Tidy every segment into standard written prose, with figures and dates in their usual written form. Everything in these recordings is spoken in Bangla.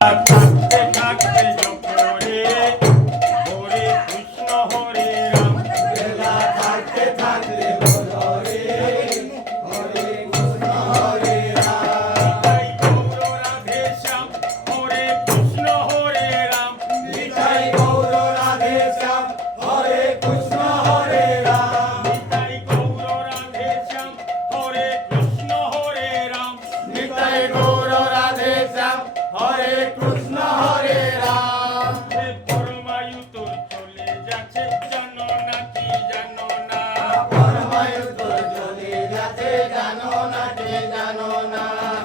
থাকতে থাকতে জপরে হরে কৃষ্ণ হরে রাম বেলা থাকতে থাকতে বলো রে হরে কৃষ্ণ হরে রাম। নিতাই গৌর রাধে শ্যাম হরে কৃষ্ণ হরে রাম নিতাই গৌর রাধে শ্যাম হরে কৃষ্ণ হরে রাম। নিতাই গৌর রাধে শ্যাম হরে কৃষ্ণ হরে রাম নিতাই গৌর রাধে শ্যাম হরে কৃষ্ণ হরে রাম। হে পরমায়ু তোর চলে যাচ্ছে জানো না কি জানো না পরমায়ু তোর চলে যাচ্ছে জানো না কে জানো না।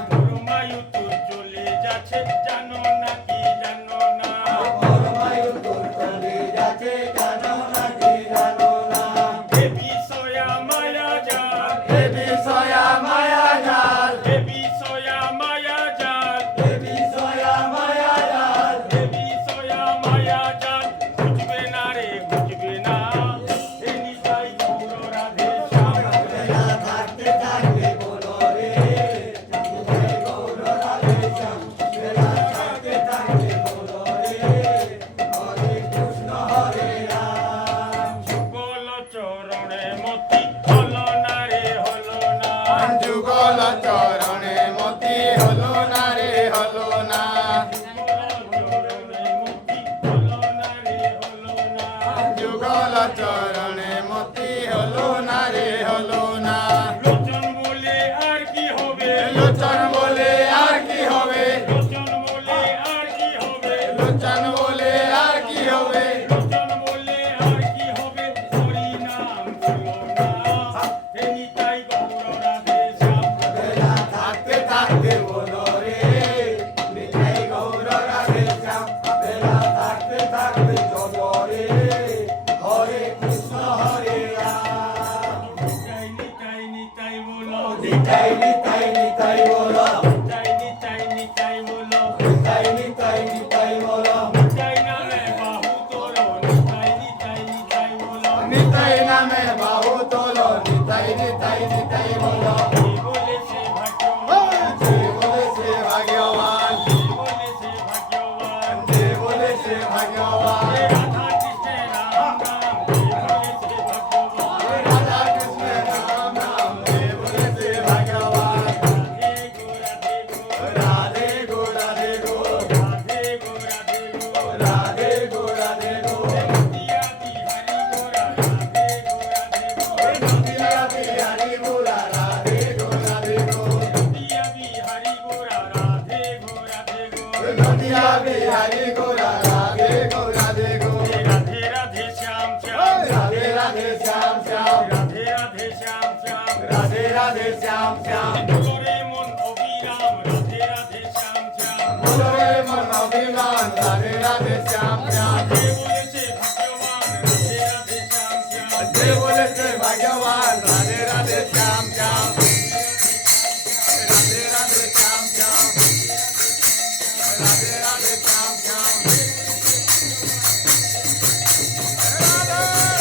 পরমায়ু তোর চলে যাচ্ছে জানো না কি জানো না পরমায়ু তোর চলে যাচ্ছে জানো না কে জানো না। দেবী সয়া মায়া জাল দেবী সয়া মায়া জাল দেবী সয়া মায়া জাল দেবী সয়া মায়া জাল। দেবী সয়া মায়া জাল বুঝবে না রে বুঝবে না হে নিতাই গৌর রাধে শ্যাম বেলা থাকতে থাকতে বলো রে নিতাই গৌর রাধে শ্যাম। বেলা থাকতে থাকতে বলো রে হরে কৃষ্ণ হরে রাম। যুগল চরণে মতি হলো না রে হলো না যুগল চরণে মতি হলো না রে হলো না। যুগল চরণে মতি হলো না রে হলো না। লোচন বলে আর কি হবে লোচন বলে আর কি হবে লোচন বলে আর কি হবে লোচন বলে আর কি হবে। লোচন বলে আর কি হবে হরি নাম হলো না হে নিতাই গৌর রাধে শ্যাম বেলা থাকতে থাকতে বলো রে নিতাই গৌর রাধে শ্যাম। বেলা থাকতে থাকতে চলো রে হরে কৃষ্ণ হরে রাম। নিতাই নিতাই নিতাই বলো নিতাই নিতাই নিতাই বলো নিতাই নিতাই নিতাই বলো নিতাই নিতাই নিতাই বলো। নিতাই নামে বাহু তোলো নিতাই নিতাই নিতাই বলো নিতাই নামে বাহু তোলো নিতাই নিতাই নিতাই বলো। কে বলেছে ভাগ্যবান যে বলেছে ভাগ্যবান বলেছে ভাগ্যবান যে বলেছে ভাগ্যবান। রাধা কৃষ্ণের রাম রাম কে বলেছে ভাগ্যবান রাধা কৃষ্ণের নাম নাম যে বলেছে ভাগ্যবান। রাধে গো রাধে গো রাধে গো রাধে গো রাধে গো রাধে গো রাধে গো রাধে গো। দিয়া বিহারি গোরা রাধে গো রাধে গো নদিয়া বিহারি গোরা রাধে গো রাধে গো। নদিয়া বিহারি গোরা রাধে গো রাধে গো নদিয়া বিহারি গোরা রাধে গো রাধে গো। রাধে রাধে শ্যাম শ্যাম রাধে রাধে শ্যাম শ্যাম রাধে রাধে শ্যাম শ্যাম রাধে রাধে শ্যাম শ্যাম। করে মন অবিরাম রাধে রাধে শ্যাম শ্যাম বলো রে মন অভিমান রাধে রাধে শ্যাম শ্যাম। যে বলেছে ভাগ্যবান রাধে রাধে শ্যাম শ্যাম যে বলেছে ভাগ্যবান রাধে রাধে শ্যাম শ্যাম। রাধে রাধে শ্যাম শ্যাম রাধে রাধে শ্যাম শ্যাম। রাধে রাধে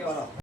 Para.